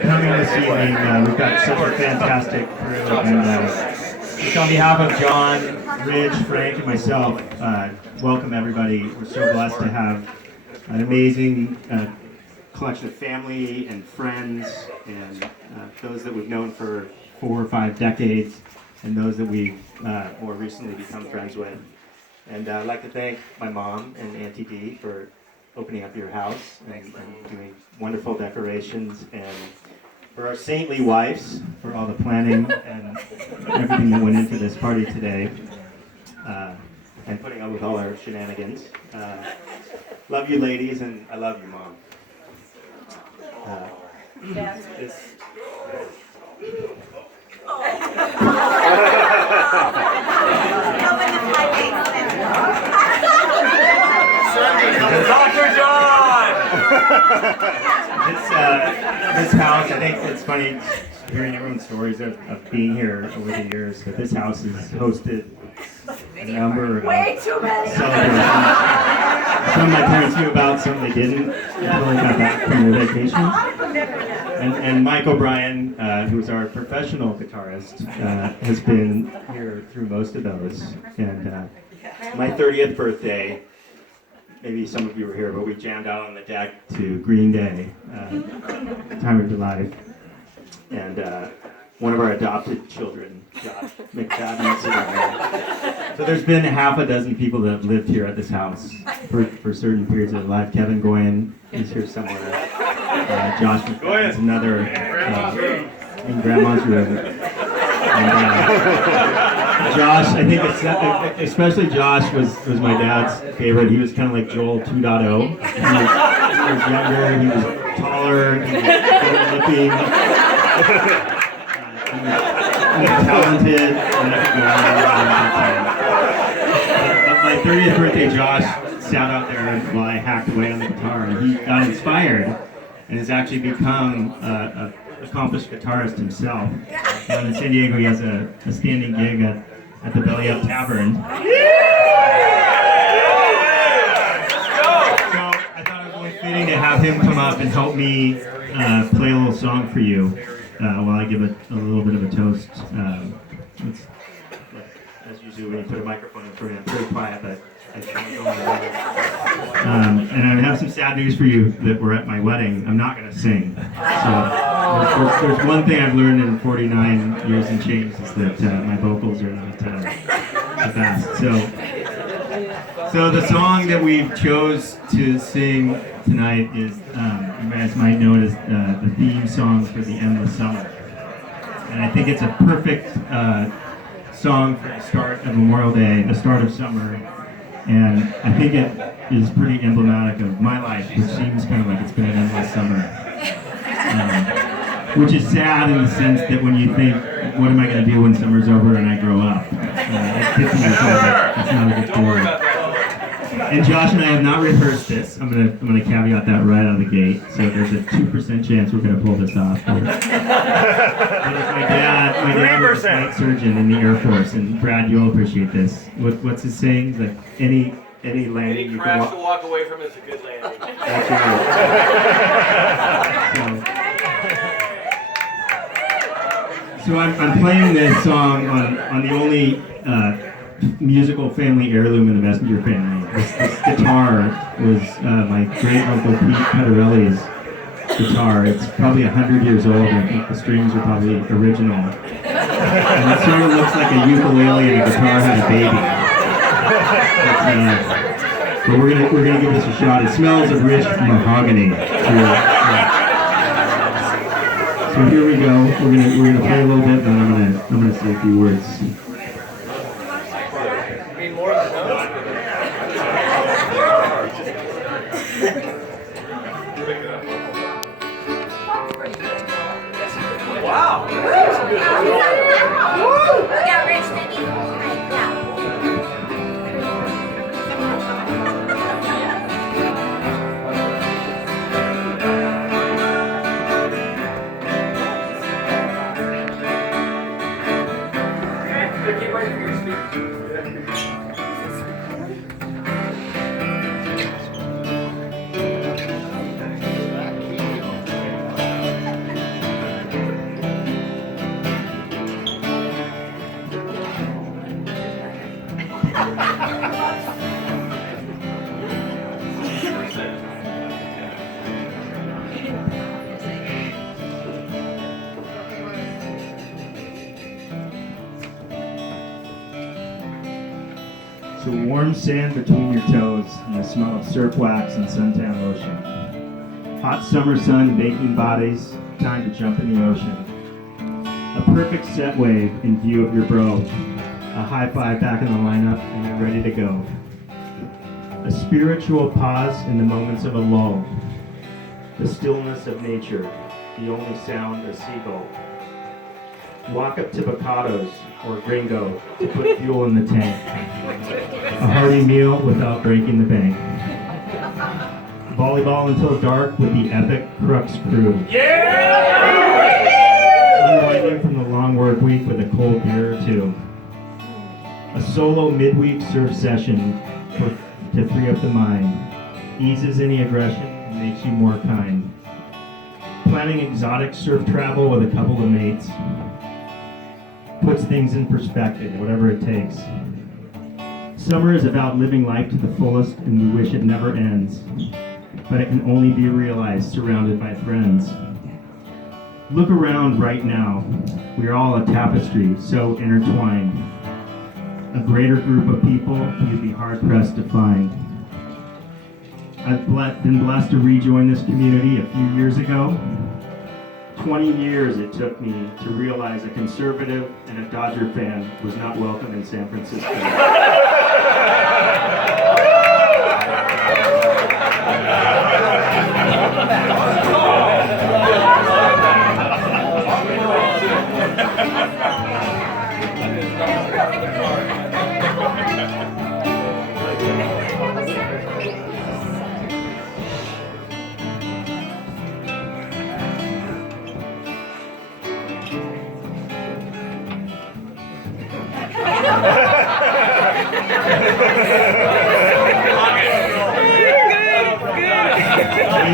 Coming this evening. We've got such a fantastic crew, and just on behalf of John, Rich, Frank, and myself, welcome everybody. We're so blessed to have an amazing collection of family and friends, and those that we've known for 4 or 5 decades, and those that we've more recently become friends with. And I'd like to thank my mom and Auntie Dee for opening up your house and doing wonderful decorations, and for our saintly wives for all the planning and everything that went into this party today, and putting up with all our shenanigans. Love you ladies, and I love you, Mom. Dr. John! This house, I think it's funny hearing everyone's stories of being here over the years, but this house has hosted a number of celebrations. Some my parents knew about, some they didn't until they got back from their vacations. And Mike O'Brien, who's our professional guitarist, has been here through most of those. And my 30th birthday, maybe some of you were here, but we jammed out on the deck to Green Day, Time of Your Life. And one of our adopted children, Josh McFadden, sitting there. So there's been half a dozen people that have lived here at this house for certain periods of their life. Kevin Goyen is here somewhere. Josh McFadden's another in Grandma's room. And, Josh, I think especially Josh was my dad's favorite. He was kind of like Joel 2.0. He was younger, he was taller, he was better looking, he was talented. My 30th birthday, Josh sat out there while I hacked away on the guitar, and he got inspired and has actually become an accomplished guitarist himself. Down in San Diego, he has a standing gig at the Belly Up Tavern. So I thought it was only fitting to have him come up and help me play a little song for you while I give a little bit of a toast. As usual, when you put a microphone in front of me, I'm pretty quiet, but I shouldn't go on. And I have some sad news for you that we're at my wedding. I'm not going to sing. So there's one thing I've learned in 49 years and change is that my vocals are not the best. So the song that we chose to sing tonight is, you guys might know it as the theme song for The Endless Summer. And I think it's a perfect song for the start of Memorial Day, the start of summer. And I think it is pretty emblematic of my life, which seems kind of like it's been an endless summer. Which is sad in the sense that when you think, what am I going to do when summer's over and I grow up? It gets me that's not a good feeling. And Josh and I have not rehearsed this. I'm gonna caveat that right out of the gate. So there's a 2% chance we're gonna pull this off. But my dad was a flight surgeon in the Air Force, and Brad, you'll appreciate this. What's his saying? He's like, any landing you can walk away from is a good landing. That's right. So I'm playing this song on the only musical family heirloom in the Messenger family. This guitar was my great uncle Pete Petarelli's guitar. It's probably 100 years old, and I think the strings are probably original. And it sort of looks like a ukulele and a guitar had a baby. But we're gonna give this a shot. It smells of rich mahogany. So here we go. We're gonna play a little bit, and then I'm gonna say a few words. Wow! Yeah, Rich, maybe. Keep waiting for your speech. to warm sand between your toes and the smell of surf wax and suntan lotion. Hot summer sun baking bodies, time to jump in the ocean. A perfect set wave in view of your bro. A high five back in the lineup and you're ready to go. A spiritual pause in the moments of a lull. The stillness of nature, the only sound a seagull. Walk up to Bocados or Gringo to put fuel in the tank. A hearty meal without breaking the bank. Volleyball until dark with the epic Crux crew. Unwinding from the long work week with a cold beer or two. A solo midweek surf session to free up the mind. Eases any aggression and makes you more kind. Planning exotic surf travel with a couple of mates. Puts things in perspective, whatever it takes. Summer is about living life to the fullest and we wish it never ends. But it can only be realized surrounded by friends. Look around right now. We are all a tapestry, so intertwined. A greater group of people you'd be hard-pressed to find. I've been blessed to rejoin this community a few years ago. 20 years it took me to realize a conservative and a Dodger fan was not welcome in San Francisco.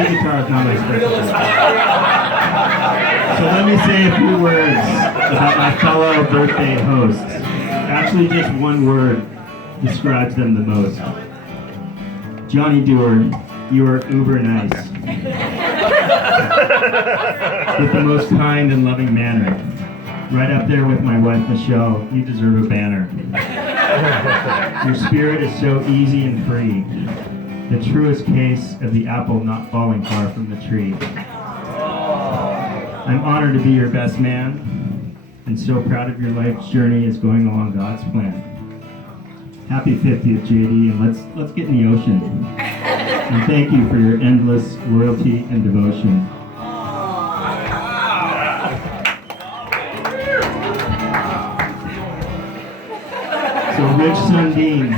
Guitar is not my specialty. So let me say a few words about my fellow birthday hosts. Actually, just one word describes them the most. Johnny Dewar, you are uber nice. With the most kind and loving manner. Right up there with my wife Michelle, you deserve a banner. Your spirit is so easy and free. The truest case of the apple not falling far from the tree. I'm honored to be your best man, and so proud of your life's journey is going along God's plan. Happy 50th, JD, and let's get in the ocean. And thank you for your endless loyalty and devotion. So Rich Sundin.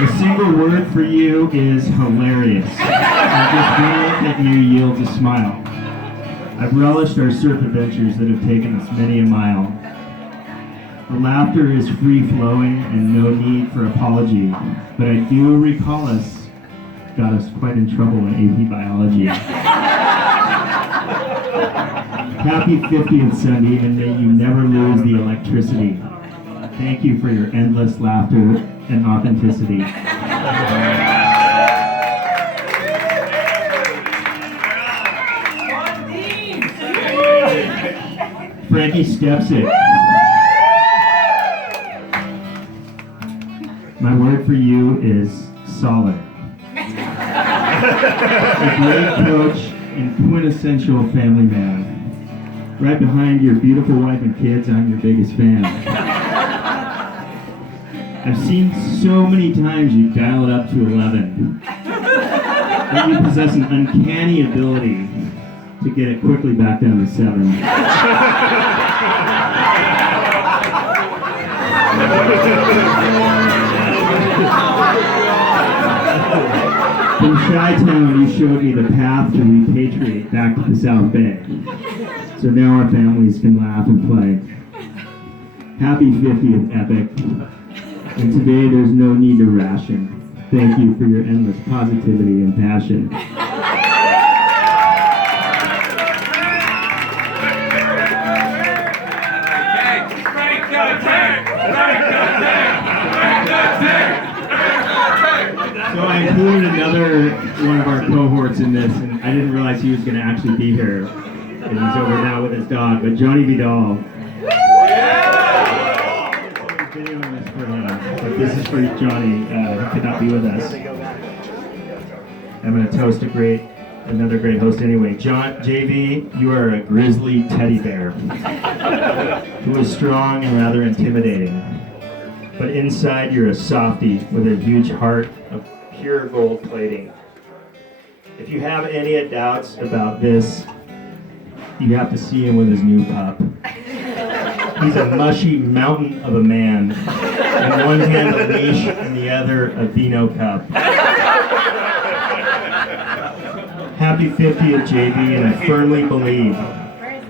The single word for you is hilarious. I just know that you yield a smile. I've relished our surf adventures that have taken us many a mile. The laughter is free-flowing and no need for apology, but I do recall got us quite in trouble in AP Biology. Happy 50th, Sunday, and may you never lose the electricity. Thank you for your endless laughter and authenticity. Frankie Stepsick. My word for you is solid. A great coach and quintessential family man. Right behind your beautiful wife and kids, I'm your biggest fan. I've seen so many times you dial it up to 11. That you possess an uncanny ability to get it quickly back down to 7. From Chi-Town, you showed me the path to repatriate back to the South Bay. So now our families can laugh and play. Happy 50th, Epic. And today there's no need to ration. Thank you for your endless positivity and passion. So I included another one of our cohorts in this, and I didn't realize he was going to actually be here. and he's over now with his dog, but Johnny Vidal. Videoing this for him, but this is for Johnny, who could not be with us. I'm going to toast another great host anyway. JV, you are a grizzly teddy bear who is strong and rather intimidating. But inside you're a softie with a huge heart of pure gold plating. If you have any doubts about this, you have to see him with his new pup. He's a mushy mountain of a man. In one hand a leash, and the other a vino cup. Happy 50th, JV, and I firmly believe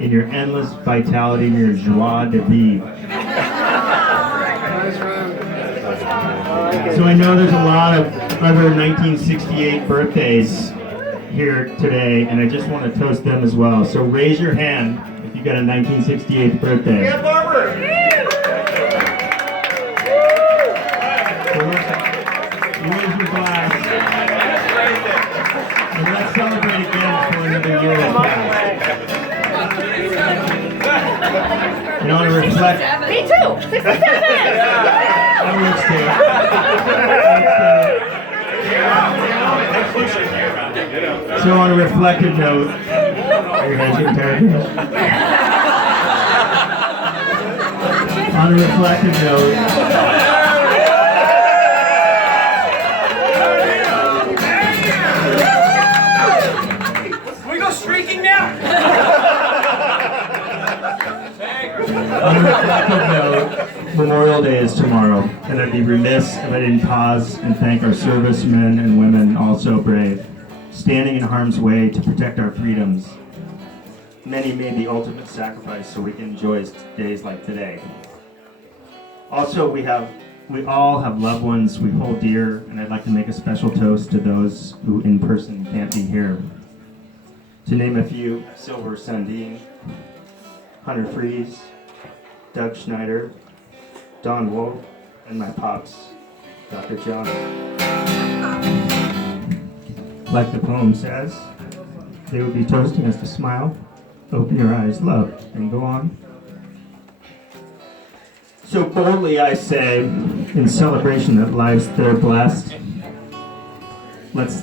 in your endless vitality and your joie de vivre. So I know there's a lot of other 1968 birthdays here today, and I just want to toast them as well. So raise your hand if you got a 1968 birthday. Yeah, Barber! Raise your glass. And let's celebrate again for another year that's passed. And I want to reflect. Me too! 67! I would say. So on a reflective note, are your hands getting tired? On a reflective note, We go streaking now! on a reflective note, Memorial Day is tomorrow, and I'd be remiss if I didn't pause and thank our servicemen and women, all so brave, standing in harm's way to protect our freedoms. Many made the ultimate sacrifice so we can enjoy days like today. Also, we all have loved ones we hold dear, and I'd like to make a special toast to those who in person can't be here. To name a few: Silver Sundin, Hunter Fries, Doug Schneider, Don Wolf, and my pops, Dr. John. Like the poem says, they would be toasting us to smile, open your eyes, love, and go on. So boldly I say, in celebration that lives they're blessed, let's